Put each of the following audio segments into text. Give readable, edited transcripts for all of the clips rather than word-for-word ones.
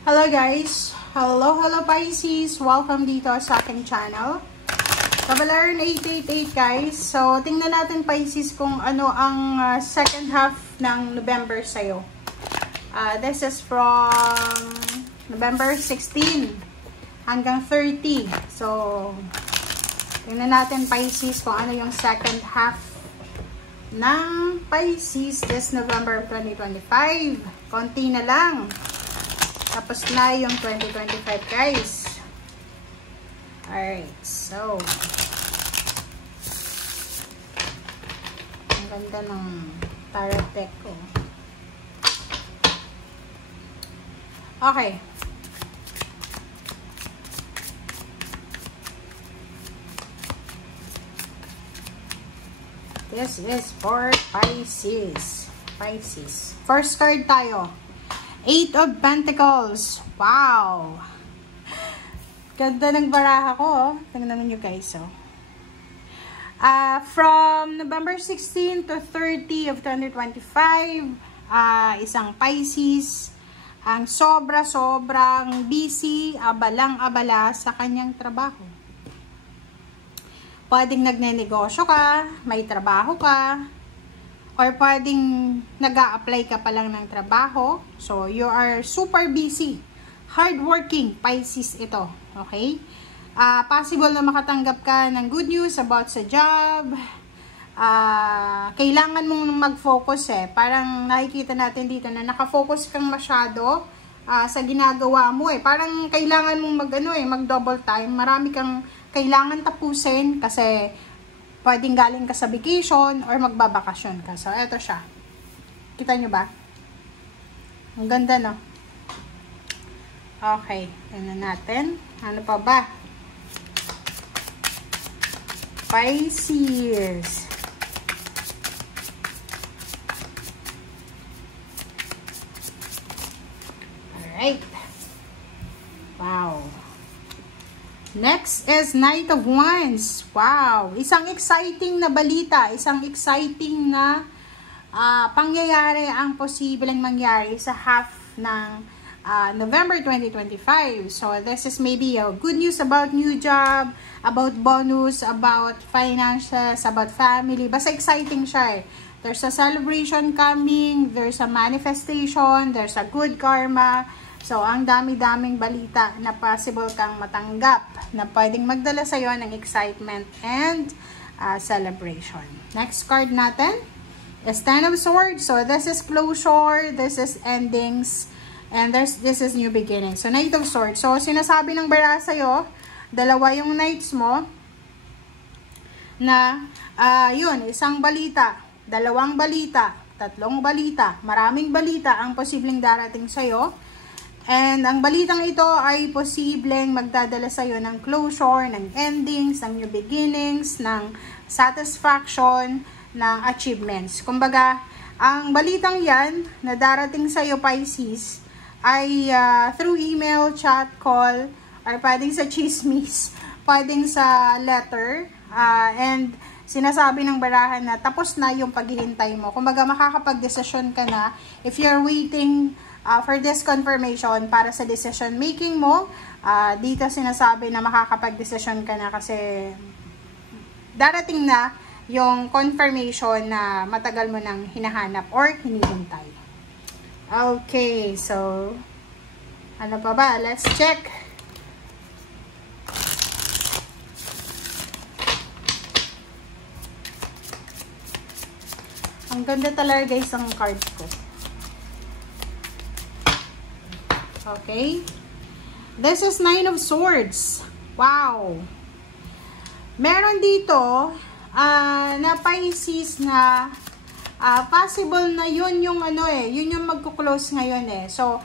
Hello guys! Hello Pisces! Welcome dito sa aking channel. Kabalaran 888 guys. So, tingnan natin Pisces kung ano ang second half ng November sa'yo. This is from November 16 hanggang 30. So, tingnan natin Pisces kung ano yung second half ng Pisces this November 2025. Konti na lang. Tapos na yung 2025 guys. Alright, so ang ganda ng tarot deck ko. Okay. This is for Pisces. First card tayo. 8 of Pentacles. Wow! Ganda ng baraha ko, oh. Tingnan nyo guys, oh. From November 16 to 30 of 2025, isang Pisces, ang sobrang busy, abalang-abala sa kanyang trabaho. Pwedeng nagnenegosyo ka, may trabaho ka, or pwedeng nag-a-apply ka pa lang ng trabaho. So, you are super busy. Hardworking Pisces ito. Okay? Possible na makatanggap ka ng good news about sa job. Kailangan mong mag-focus eh. Parang nakikita natin dito na nakafocus kang masyado sa ginagawa mo eh. Parang kailangan mong mag-double time. Marami kang kailangan tapusin kasi pwedeng galing ka sa vacation or magbabakasyon ka. So, eto siya. Kita nyo ba? Ang ganda, no? Okay. Tingnan natin. Ano pa ba? Pisces. Alright. Wow. Next is Knight of Wands. Wow! Isang exciting na balita, isang exciting na pangyayari ang posibleng mangyari sa half ng November 2025. So, this is maybe a good news about new job, about bonus, about finances, about family. Basta exciting siya eh. There's a celebration coming, there's a manifestation, there's a good karma. So, ang dami-daming balita na possible kang matanggap na pwedeng magdala sa'yo ng excitement and celebration. Next card natin is Ten of Swords. So, this is closure, this is endings, and this is new beginning. So, Knight of Swords. So, sinasabi ng bara sa'yo, dalawa yung knights mo na, yun, isang balita, dalawang balita, tatlong balita, maraming balita ang posibleng darating sa'yo. And ang balitang ito ay posibleng magdadala sa'yo ng closure, ng endings, ng new beginnings, ng satisfaction, ng achievements. Kumbaga, ang balitang yan na darating sa'yo Pisces ay through email, chat, call, or pwedeng sa chismis, pwedeng sa letter, and sinasabi ng barahan na tapos na yung paghihintay mo. Kumbaga, makakapag-desisyon ka na if you're waiting for this confirmation para sa decision making mo. Dito sinasabi na makakapag-decision ka na kasi darating na yung confirmation na matagal mo nang hinahanap or hinihintay. Okay, so ano pa ba? Let's check. Ang ganda talaga guys ang cards ko. Okay. This is Nine of Swords. Wow. Meron dito na Pisces na possible na yun yung yun yung magko-close ngayon eh. So,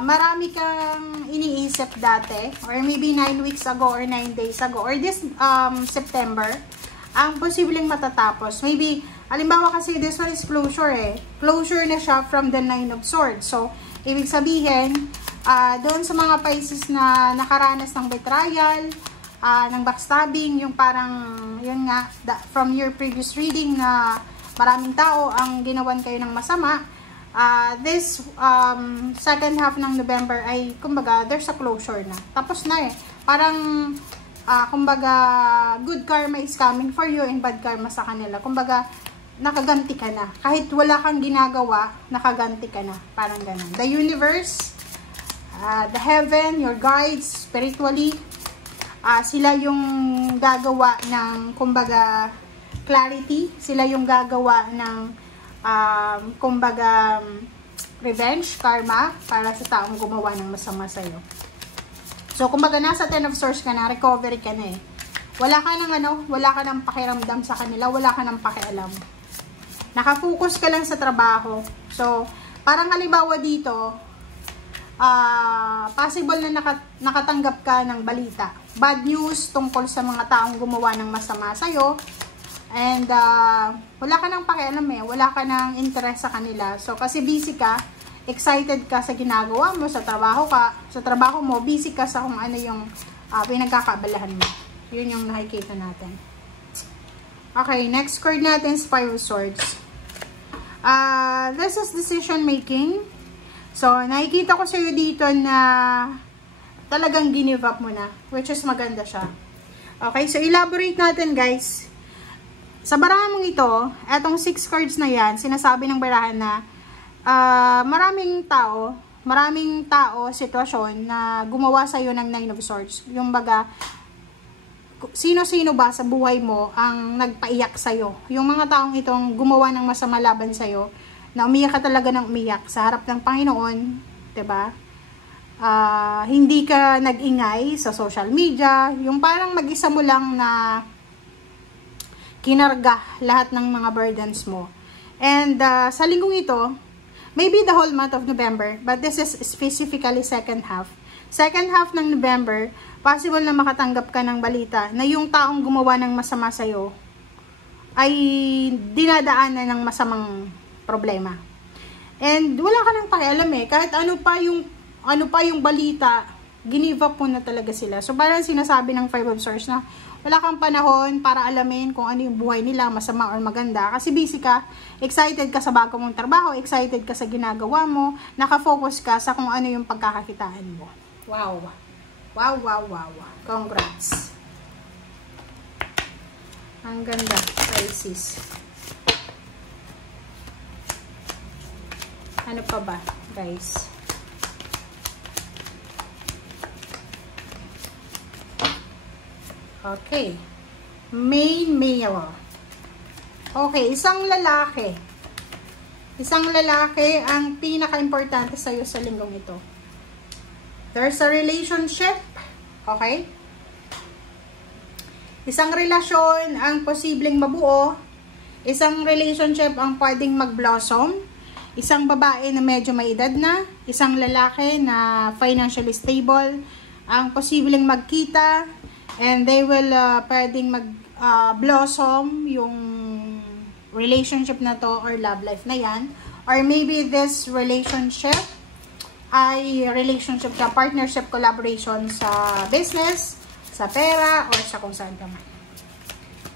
marami kang iniisip dati or maybe 9 weeks ago or 9 days ago or this September ang posibleng matatapos. Maybe, halimbawa kasi this one is closure eh. Closure na siya from the Nine of Swords. So, ibig sabihin, doon sa mga Pisces na nakaranas ng betrayal, ng backstabbing, yung parang, yun nga, from your previous reading na maraming tao ang ginawan kayo ng masama, this second half ng November ay, kumbaga, there's a closure na. Tapos na eh. Parang, kumbaga, good karma is coming for you and bad karma sa kanila. Kumbaga, nakaganti ka na. Kahit wala kang ginagawa, nakaganti ka na. Parang ganun. The universe, the heaven, your guides, spiritually, sila yung gagawa ng, kumbaga, clarity. Sila yung gagawa ng, kumbaga, revenge, karma, para sa taong gumawa ng masama sa'yo. So, kumbaga, nasa 10 of Swords ka na, recovery ka na eh. Wala ka ng wala ka ng pakiramdam sa kanila, wala ka ng pakialam. Nakafocus ka lang sa trabaho. So, parang halimbawa dito, possible na nakatanggap ka ng balita. Bad news tungkol sa mga taong gumawa ng masama sa'yo. And, wala ka ng pakialam eh. Wala ka ng interest sa kanila. So, kasi busy ka, excited ka sa ginagawa mo, sa trabaho mo, busy ka sa kung ano yung pinagkakaabalahan mo. Yun yung nakikita natin. Okay, next card natin is Five of Swords. This is decision making. So, nakikita ko sa iyo dito na talagang give up mo na, which is maganda siya. Okay, so elaborate natin guys. Sa barahan mong ito, etong 6 cards na yan, sinasabi ng barahan na maraming tao, sitwasyon na gumawa sa iyo ng 9 of Swords. Yung baga, sino-sino ba sa buhay mo ang nagpaiyak sa iyo? Yung mga taong itong gumawa ng masama laban sa iyo, na umiyak ka talaga ng umiyak sa harap ng Panginoon, 'di ba? Hindi ka nag-ingay sa social media, yung parang mag-isa mo lang na kinarga lahat ng mga burdens mo. And sa linggong ito, maybe the whole month of November, but this is specifically second half. Second half ng November, possible na makatanggap ka ng balita na yung taong gumawa ng masama sa'yo ay dinadaanan ng masamang problema. And wala ka nang pakialam eh. Kahit ano pa yung balita, give up mo na talaga sila. So parang sinasabi ng Five of Swords na wala kang panahon para alamin kung ano yung buhay nila, masama or maganda. Kasi busy ka, excited ka sa bago mong trabaho, excited ka sa ginagawa mo, nakafocus ka sa kung ano yung pagkakakitaan mo. Wow! Wow, wow, wow. Congrats! Ang ganda, Pisces. Ano pa ba, guys? Okay. Main male. Okay, isang lalaki. Isang lalaki ang pinaka-importante sa'yo sa linggong ito. There's a relationship. Okay? Isang relasyon ang posibleng mabuo. Isang relationship ang pwedeng mag-blossom. Isang babae na medyo may edad na. Isang lalaki na financially stable ang posibleng magkita. And they will pwedeng mag-blossom yung relationship na to or love life na yan. Or maybe this relationship ay relationship ka, partnership, collaboration sa business, sa pera, or sa kung saan ka man.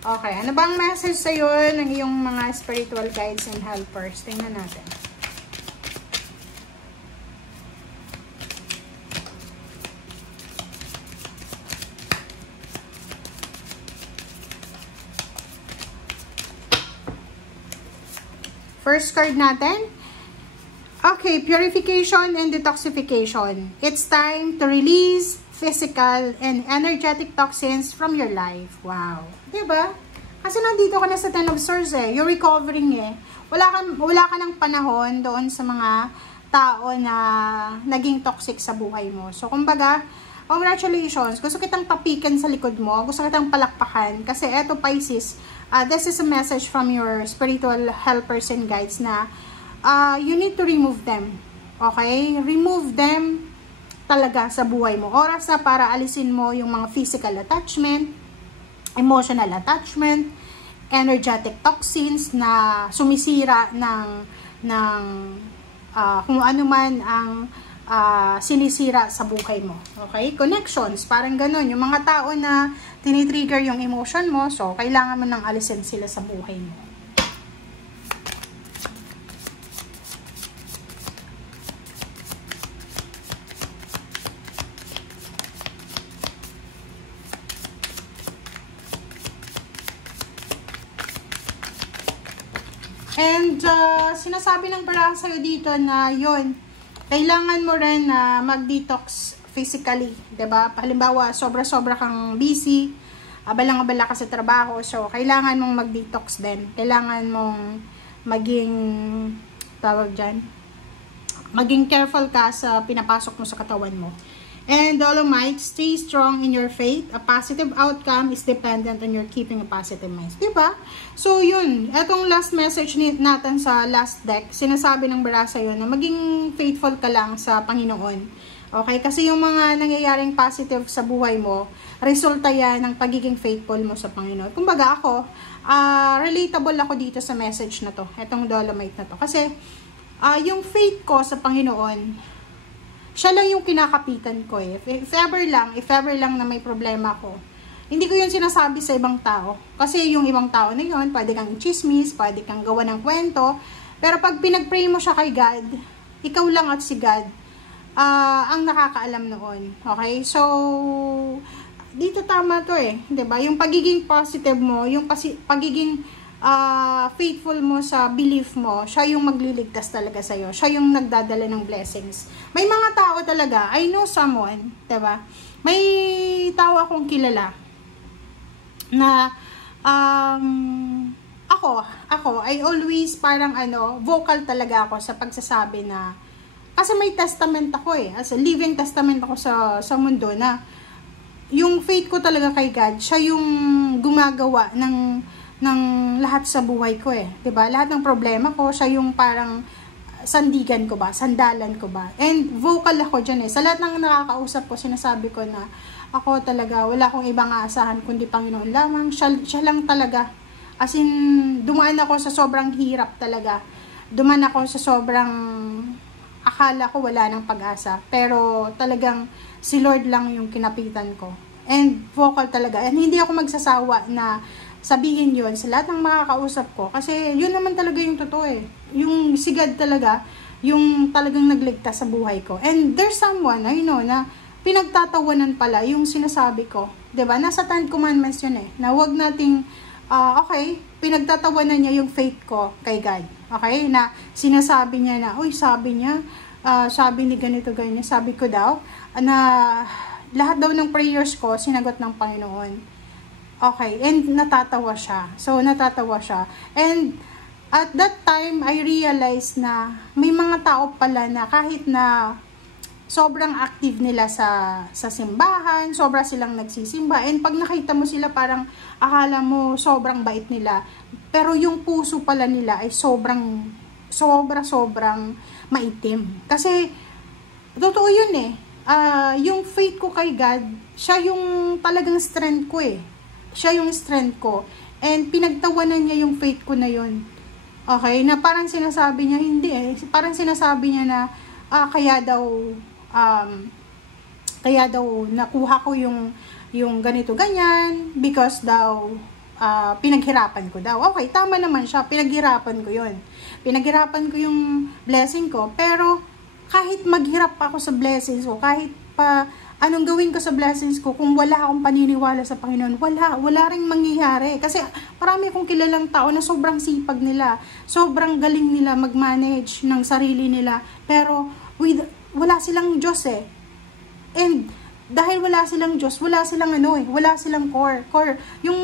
Okay, ano bang message sa'yo ng iyong mga spiritual guides and helpers? Tingnan natin. First card natin. Okay, purification and detoxification. It's time to release physical and energetic toxins from your life. Wow. Diba? Kasi nandito ka na sa Ten of Swords eh. You're recovering eh. Wala ka ng panahon doon sa mga tao na naging toxic sa buhay mo. So, kumbaga, congratulations. Gusto kitang tapikan sa likod mo. Gusto kitang palakpakan. Kasi eto, Pisces, this is a message from your spiritual helpers and guides na you need to remove them. Okay? Remove them talaga sa buhay mo. Oras na para alisin mo yung mga physical attachment, emotional attachment, energetic toxins na sumisira ng kung ano man ang sinisira sa buhay mo. Okay? Connections, parang ganun. Yung mga tao na tinitrigger yung emotion mo, so kailangan mo nang alisin sila sa buhay mo. sinasabi ng baraha sa'yo dito na yun, kailangan mo rin na mag-detox physically, 'di ba? Halimbawa, sobra-sobra kang busy, abalang-abala ka sa trabaho, so kailangan mong mag-detox din. Kailangan mong maging maging careful ka sa pinapasok mo sa katawan mo. And Dolomite, stay strong in your faith. A positive outcome is dependent on your keeping a positive mind. Diba? So, yun. Etong last message natin sa last deck, sinasabi ng baraha sa'yo na maging faithful ka lang sa Panginoon. Okay? Kasi yung mga nangyayaring positive sa buhay mo, resulta yan ng pagiging faithful mo sa Panginoon. Kumbaga ako, relatable ako dito sa message na to. Etong Dolomite na to. Kasi, yung faith ko sa Panginoon, siya lang yung kinakapitan ko eh. If ever lang na may problema ko, hindi ko yun sinasabi sa ibang tao. Kasi yung ibang tao na yun, pwede kang chismis, pwede kang gawa ng kwento. Pero pag pinag-pray mo siya kay God, ikaw lang at si God, ang nakakaalam noon. Okay? So, dito tama to eh. 'Di ba? Yung pagiging positive mo, yung pagiging faithful mo sa belief mo, siya yung magliligtas talaga sa'yo. Siya yung nagdadala ng blessings. May mga tao talaga, I know someone, diba? May tao akong kilala na ako, I always parang vocal talaga ako sa pagsasabi na, kasi may testament ako eh, as a living testament ako sa mundo na yung faith ko talaga kay God, siya yung gumagawa ng lahat sa buhay ko eh. 'Di ba? Lahat ng problema ko, siya yung parang sandigan ko ba, sandalan ko ba. And vocal ako diyan eh. Sa lahat ng nakakausap ko, sinasabi ko na ako talaga, wala akong ibang aasahan kundi Panginoon lamang. Siya lang talaga. As in, dumaan ako sa sobrang hirap talaga. Dumaan ako sa sobrang akala ko wala nang pag-asa. Pero talagang si Lord lang yung kinapitan ko. And vocal talaga. And hindi ako magsasawa na sabihin yun sa lahat ng makakausap ko. Kasi yun naman talaga yung totoo eh. Yung si God talaga, yung talagang nagligtas sa buhay ko. And there's someone, I know, na pinagtatawanan pala yung sinasabi ko. 'Di ba? Nasa 10 Commandments yun eh. Na wag nating, okay, pinagtatawanan niya yung faith ko kay God. Okay? Na sinasabi niya na, uy, sabi niya, sabi ni ganito, ganyan. Sabi ko daw, na lahat daw ng prayers ko, sinagot ng Panginoon. Okay, and natatawa siya. So, natatawa siya. And, at that time, I realized na may mga tao pala na kahit na sobrang active nila sa simbahan, sobra silang nagsisimba, and pag nakita mo sila, parang akala mo sobrang bait nila. Pero yung puso pala nila ay sobrang maitim. Kasi, totoo yun eh. Yung faith ko kay God, siya yung talagang strength ko eh. Siya yung strength ko. And pinagtawanan niya yung faith ko na yun. Okay? Na parang sinasabi niya, hindi eh. Parang sinasabi niya na, kaya daw nakuha ko yung ganito ganyan because daw pinaghirapan ko daw. Okay, tama naman siya. Pinaghirapan ko yun. Pinaghirapan ko yung blessing ko. Pero kahit maghirap ako sa blessings ko, kahit pa anong gawin ko sa blessings ko, kung wala akong paniniwala sa Panginoon, wala ring mangyayari. Kasi marami akong kilalang tao na sobrang sipag nila, sobrang galing nila mag-manage ng sarili nila, pero wala silang Diyos eh. And dahil wala silang Diyos, wala silang wala silang core. Yung,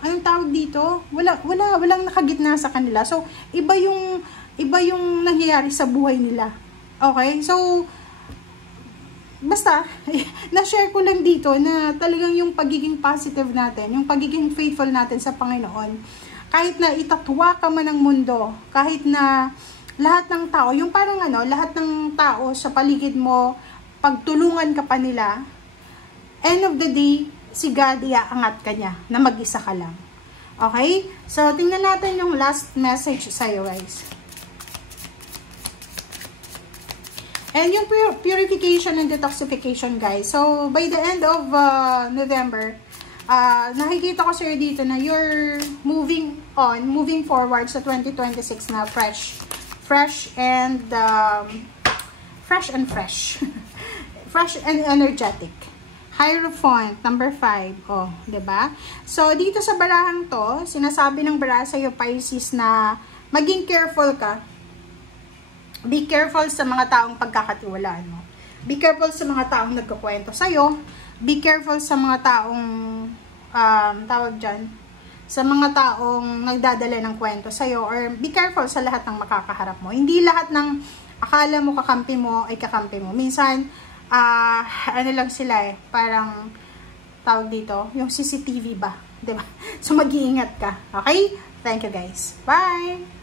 anong tawag dito? Walang nakagitna sa kanila. So, iba yung nangyayari sa buhay nila. Okay? So, basta, na-share ko lang dito na talagang yung pagiging positive natin, yung pagiging faithful natin sa Panginoon, kahit na itatwa ka man ng mundo, kahit na lahat ng tao, yung parang lahat ng tao sa paligid mo, pagtulungan ka pa nila, end of the day, si God iaangat ka niya, na mag-isa ka lang. Okay? So, tingnan natin yung last message sa'yo, guys. And yung purification and detoxification, guys. So, by the end of November, nakikita ko sa'yo dito na you're moving forward sa 2026 na fresh and fresh and energetic. Hierophant, number 5. Oh, 'di ba? So, dito sa barahang to, sinasabi ng baraha sa'yo, Pisces, na maging careful ka. Be careful sa mga taong pagkakatiwalaan mo. Be careful sa mga taong nagkukwento sa'yo. Be careful sa mga taong, tawag dyan, sa mga taong nagdadala ng kwento sa'yo. Or be careful sa lahat ng makakaharap mo. Hindi lahat ng akala mo kakampi mo ay kakampi mo. Minsan, ano lang sila eh, parang, tawag dito, yung CCTV ba? Diba? So, mag-iingat ka. Okay? Thank you guys. Bye!